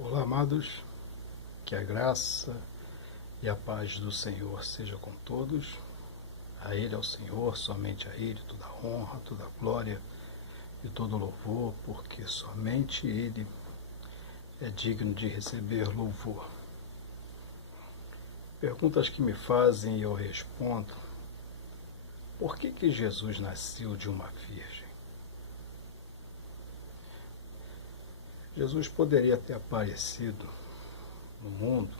Olá, amados, que a graça e a paz do Senhor seja com todos. A Ele, ao Senhor, somente a Ele, toda a honra, toda a glória e todo o louvor, porque somente Ele é digno de receber louvor. Perguntas que me fazem e eu respondo: por que Jesus nasceu de uma virgem? Jesus poderia ter aparecido no mundo,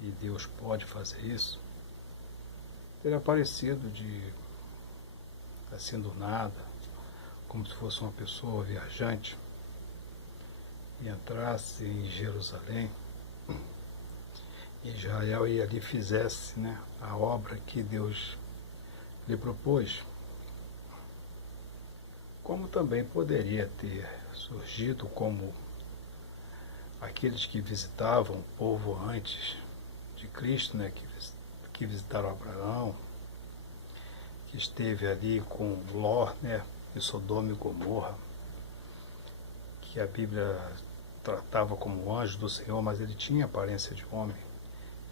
e Deus pode fazer isso, ter aparecido assim do nada, como se fosse uma pessoa viajante, e entrasse em Jerusalém, em Israel, e ali fizesse a obra que Deus lhe propôs. Como também poderia ter surgido como aqueles que visitavam o povo antes de Cristo, que visitaram Abraão, que esteve ali com Ló, de Sodoma e Gomorra, que a Bíblia tratava como anjo do Senhor, mas ele tinha aparência de homem,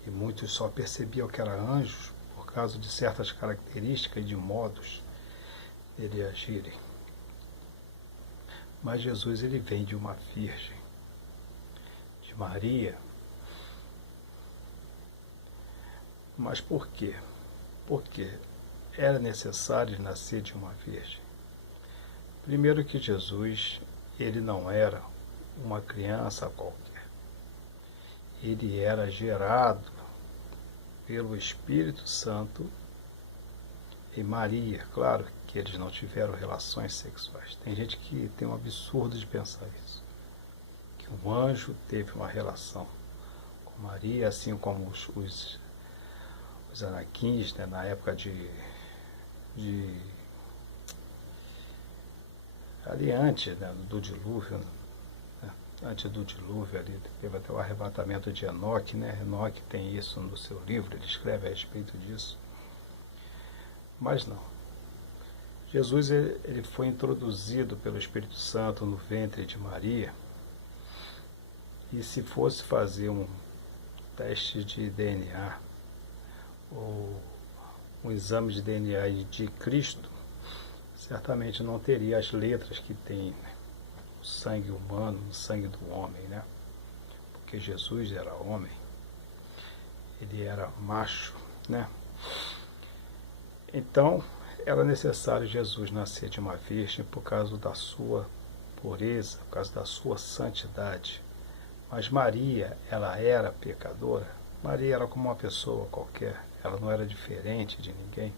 e muitos só percebiam que era anjos por causa de certas características e de modos dele agirem. Mas Jesus, ele vem de uma virgem, de Maria. Mas por quê? Porque era necessário nascer de uma virgem. Primeiro que Jesus, ele não era uma criança qualquer. Ele era gerado pelo Espírito Santo em Maria. Claro que eles não tiveram relações sexuais. Tem gente que tem um absurdo de pensar isso, que um anjo teve uma relação com Maria, assim como os anaquins, na época de ali antes, do dilúvio, antes do dilúvio, ali teve até o arrebatamento de Enoque, Enoque tem isso no seu livro, ele escreve a respeito disso. Mas não. Jesus, ele foi introduzido pelo Espírito Santo no ventre de Maria, e se fosse fazer um teste de DNA, ou um exame de DNA de Cristo, certamente não teria as letras que tem o sangue humano, o sangue do homem, porque Jesus era homem, ele era macho, Então, era necessário Jesus nascer de uma virgem por causa da sua pureza, por causa da sua santidade. Mas Maria, ela era pecadora. Maria era como uma pessoa qualquer, ela não era diferente de ninguém.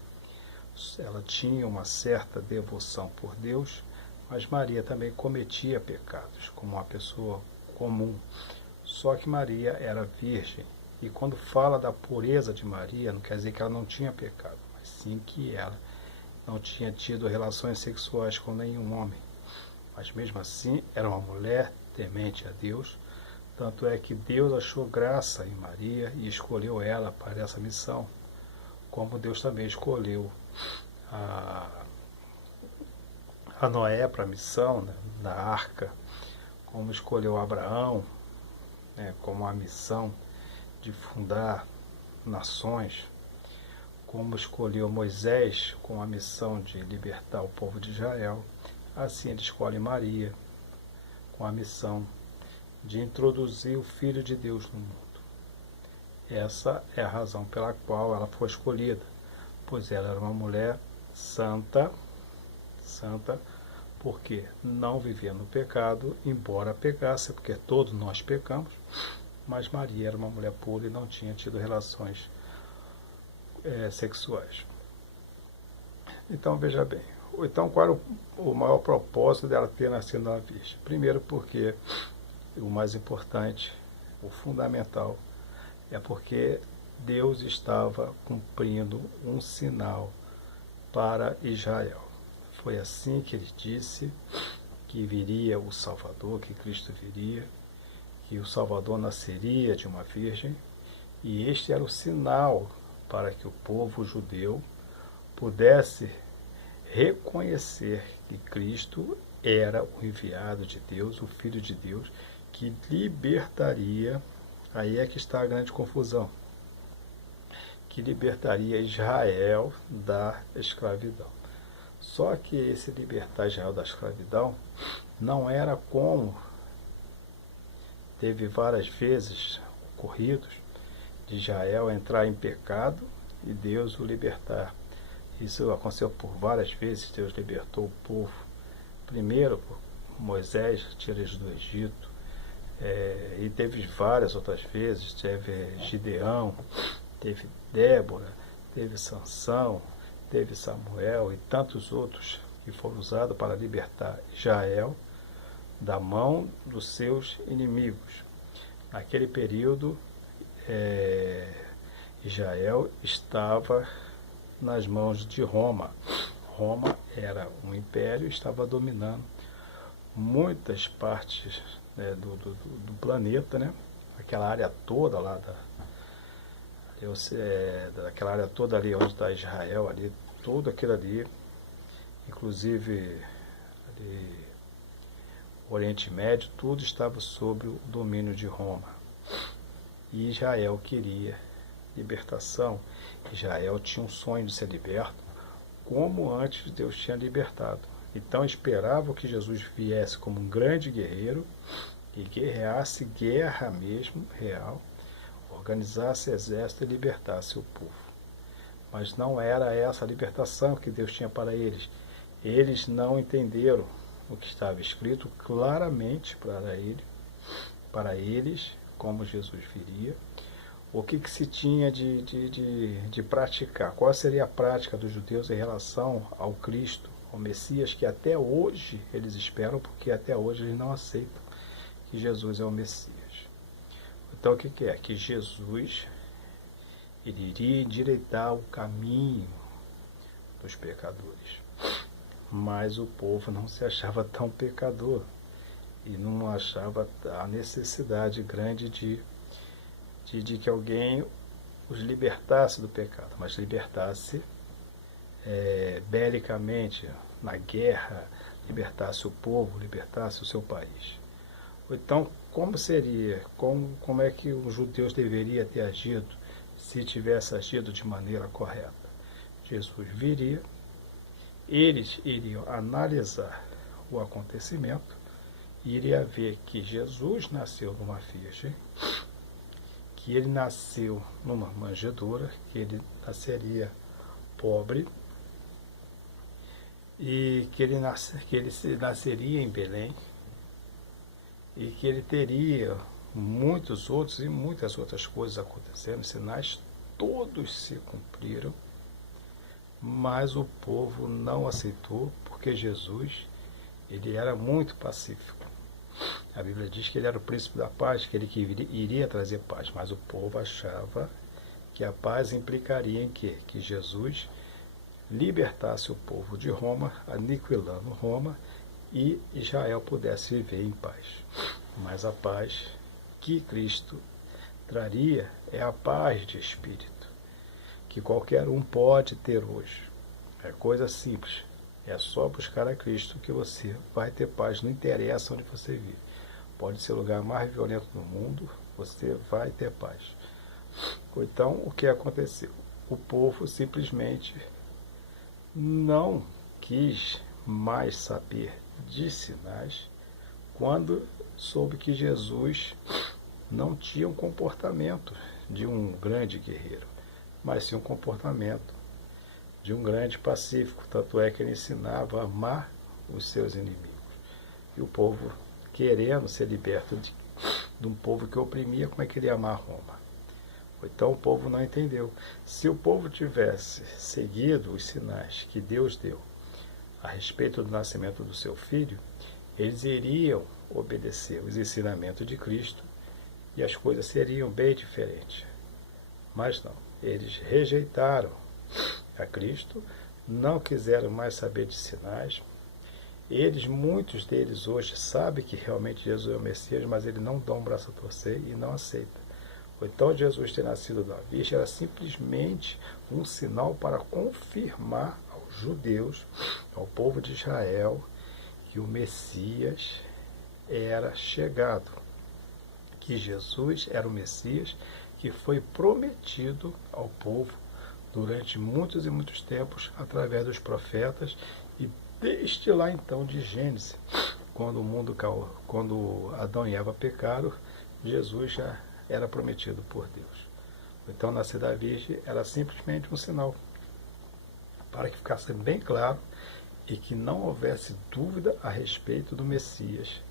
Ela tinha uma certa devoção por Deus, mas Maria também cometia pecados, como uma pessoa comum. Só que Maria era virgem, e quando fala da pureza de Maria, não quer dizer que ela não tinha pecado, mas sim que ela não tinha tido relações sexuais com nenhum homem. Mas mesmo assim, era uma mulher temente a Deus, tanto é que Deus achou graça em Maria e escolheu ela para essa missão, como Deus também escolheu a Noé para a missão, da arca, como escolheu Abraão, como a missão de fundar nações, como escolheu Moisés com a missão de libertar o povo de Israel, assim ele escolhe Maria com a missão de introduzir o Filho de Deus no mundo. Essa é a razão pela qual ela foi escolhida, pois ela era uma mulher santa, porque não vivia no pecado, embora pecasse, porque todos nós pecamos, mas Maria era uma mulher pura e não tinha tido relações sexuais. Então, veja bem. Então, qual era o maior propósito dela ter nascido uma virgem? Primeiro, porque o mais importante, o fundamental, é porque Deus estava cumprindo um sinal para Israel. Foi assim que ele disse que viria o Salvador, que Cristo viria, que o Salvador nasceria de uma virgem, e este era o sinal para que o povo judeu pudesse reconhecer que Cristo era o enviado de Deus, o Filho de Deus, que libertaria, aí é que está a grande confusão, que libertaria Israel da escravidão. Só que esse libertar Israel da escravidão não era como teve várias vezes ocorridos de Israel entrar em pecado e Deus o libertar. Isso aconteceu por várias vezes. Deus libertou o povo. Primeiro, Moisés tira eles do Egito. E teve várias outras vezes. Teve Gideão, teve Débora, teve Sansão, teve Samuel e tantos outros que foram usados para libertar Israel da mão dos seus inimigos. Naquele período, Israel estava nas mãos de Roma. Roma era um império e estava dominando muitas partes, né, do planeta, né? Aquela área toda lá daquela área toda ali onde está Israel, ali, tudo aquilo ali, inclusive ali, o Oriente Médio, tudo estava sob o domínio de Roma. E Israel queria libertação. Israel tinha um sonho de ser liberto, como antes Deus tinha libertado. Então esperavam que Jesus viesse como um grande guerreiro e guerreasse guerra mesmo, real, organizasse exército e libertasse o povo. Mas não era essa a libertação que Deus tinha para eles. Eles não entenderam o que estava escrito claramente para eles, como Jesus viria, o que se tinha de praticar, qual seria a prática dos judeus em relação ao Cristo, ao Messias, que até hoje eles esperam, porque até hoje eles não aceitam que Jesus é o Messias. Então o que é? Que Jesus ele iria endireitar o caminho dos pecadores. Mas o povo não se achava tão pecador e não achava a necessidade grande de que alguém os libertasse do pecado, mas libertasse belicamente, na guerra, libertasse o povo, libertasse o seu país. Então, como é que os judeus deveriam ter agido se tivesse agido de maneira correta? Jesus viria, eles iriam analisar o acontecimento e iria ver que Jesus nasceu numa virgem, que ele nasceu numa manjedoura, que ele nasceria pobre e que ele nasceria em Belém e que ele teria muitos outros e muitas outras coisas acontecendo, os sinais todos se cumpriram, mas o povo não aceitou, porque Jesus ele era muito pacífico. A Bíblia diz que ele era o príncipe da paz, que ele iria trazer paz, mas o povo achava que a paz implicaria em quê? Que Jesus libertasse o povo de Roma, aniquilando Roma, e Israel pudesse viver em paz. Mas a paz que Cristo traria é a paz de espírito, que qualquer um pode ter hoje. É coisa simples. É só buscar a Cristo que você vai ter paz, não interessa onde você vive. Pode ser o lugar mais violento do mundo, você vai ter paz. Então, o que aconteceu? O povo simplesmente não quis mais saber de sinais quando soube que Jesus não tinha um comportamento de um grande guerreiro, mas sim um comportamento de um grande pacífico. Tanto é que ele ensinava a amar os seus inimigos. E o povo, querendo ser liberto de um povo que oprimia, como é que ele ia amar Roma? Então o povo não entendeu. Se o povo tivesse seguido os sinais que Deus deu a respeito do nascimento do seu filho, eles iriam obedecer os ensinamentos de Cristo e as coisas seriam bem diferentes. Mas não, eles rejeitaram a Cristo, não quiseram mais saber de sinais. Muitos deles hoje sabem que realmente Jesus é o Messias, mas eles não dão um braço a torcer e não aceitam. Então Jesus ter nascido da Virgem era simplesmente um sinal para confirmar aos judeus, ao povo de Israel, que o Messias era chegado. que Jesus era o Messias que foi prometido ao povo durante muitos e muitos tempos através dos profetas e desde lá então de Gênesis, quando Adão e Eva pecaram, Jesus já era prometido por Deus. Então nascer da Virgem era simplesmente um sinal para que ficasse bem claro e que não houvesse dúvida a respeito do Messias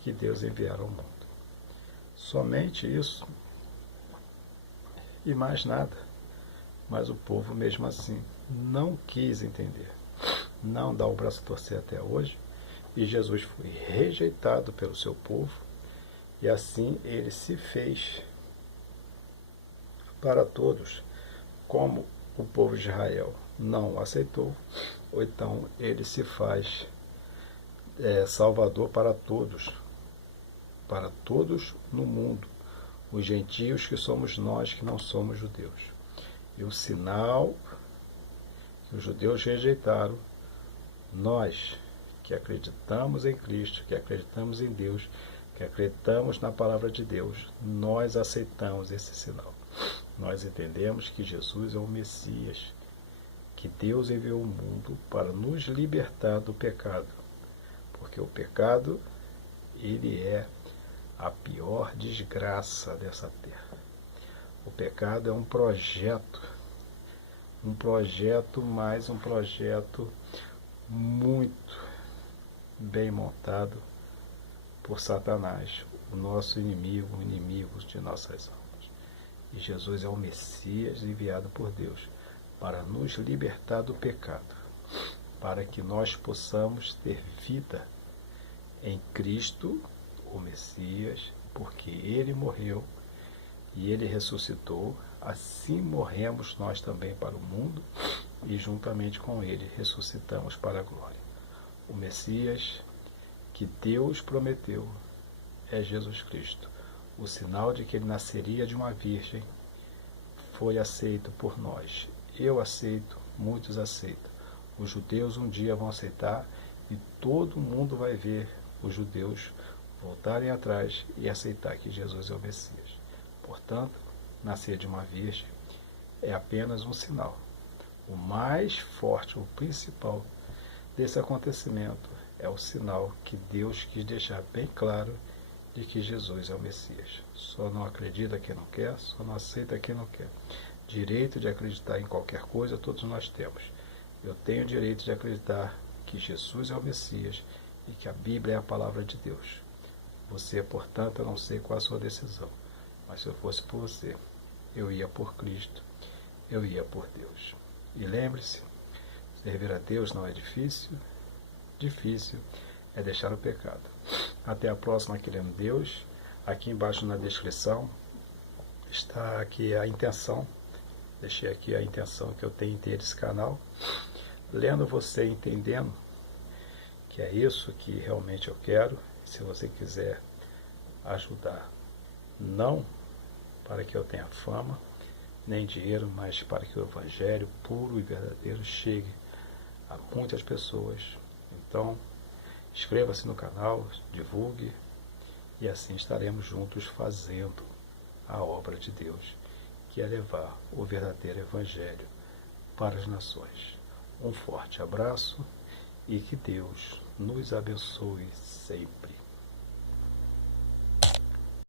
que Deus enviara ao mundo. Somente isso e mais nada. Mas o povo, mesmo assim, não quis entender. Não dá o braço a torcer até hoje. E Jesus foi rejeitado pelo seu povo. E assim ele se fez para todos, como o povo de Israel não o aceitou, ou então ele se faz salvador para todos no mundo, os gentios que somos nós que não somos judeus. E o sinal que os judeus rejeitaram, nós que acreditamos em Cristo, que acreditamos em Deus, que acreditamos na palavra de Deus, nós aceitamos esse sinal. Nós entendemos que Jesus é o Messias, que Deus enviou ao mundo para nos libertar do pecado. Porque o pecado, ele é a pior desgraça dessa terra. O pecado é um projeto, mais um projeto muito bem montado por Satanás, o nosso inimigo, o inimigo de nossas almas. E Jesus é o Messias enviado por Deus para nos libertar do pecado, para que nós possamos ter vida em Cristo, o Messias, porque Ele morreu e Ele ressuscitou, assim morremos nós também para o mundo e juntamente com Ele ressuscitamos para a glória. O Messias que Deus prometeu é Jesus Cristo. O sinal de que Ele nasceria de uma virgem foi aceito por nós. Eu aceito, muitos aceitam. Os judeus um dia vão aceitar e todo mundo vai ver os judeus voltarem atrás e aceitar que Jesus é o Messias. Portanto, nascer de uma virgem é apenas um sinal. O mais forte, o principal desse acontecimento é o sinal que Deus quis deixar bem claro de que Jesus é o Messias. Só não acredita quem não quer, só não aceita quem não quer. Direito de acreditar em qualquer coisa todos nós temos. Eu tenho o direito de acreditar que Jesus é o Messias e que a Bíblia é a palavra de Deus. Você, portanto, eu não sei qual a sua decisão, mas se eu fosse por você, eu ia por Cristo, eu ia por Deus. E lembre-se, servir a Deus não é difícil, difícil é deixar o pecado. Até a próxima, querendo Deus. Aqui embaixo na descrição está aqui a intenção, deixei aqui a intenção que eu tenho em ter esse canal. Lendo você, entendendo que é isso que realmente eu quero, se você quiser ajudar, não para que eu tenha fama, nem dinheiro, mas para que o Evangelho puro e verdadeiro chegue a muitas pessoas. Então, inscreva-se no canal, divulgue, e assim estaremos juntos fazendo a obra de Deus, que é levar o verdadeiro Evangelho para as nações. Um forte abraço e que Deus nos abençoe sempre.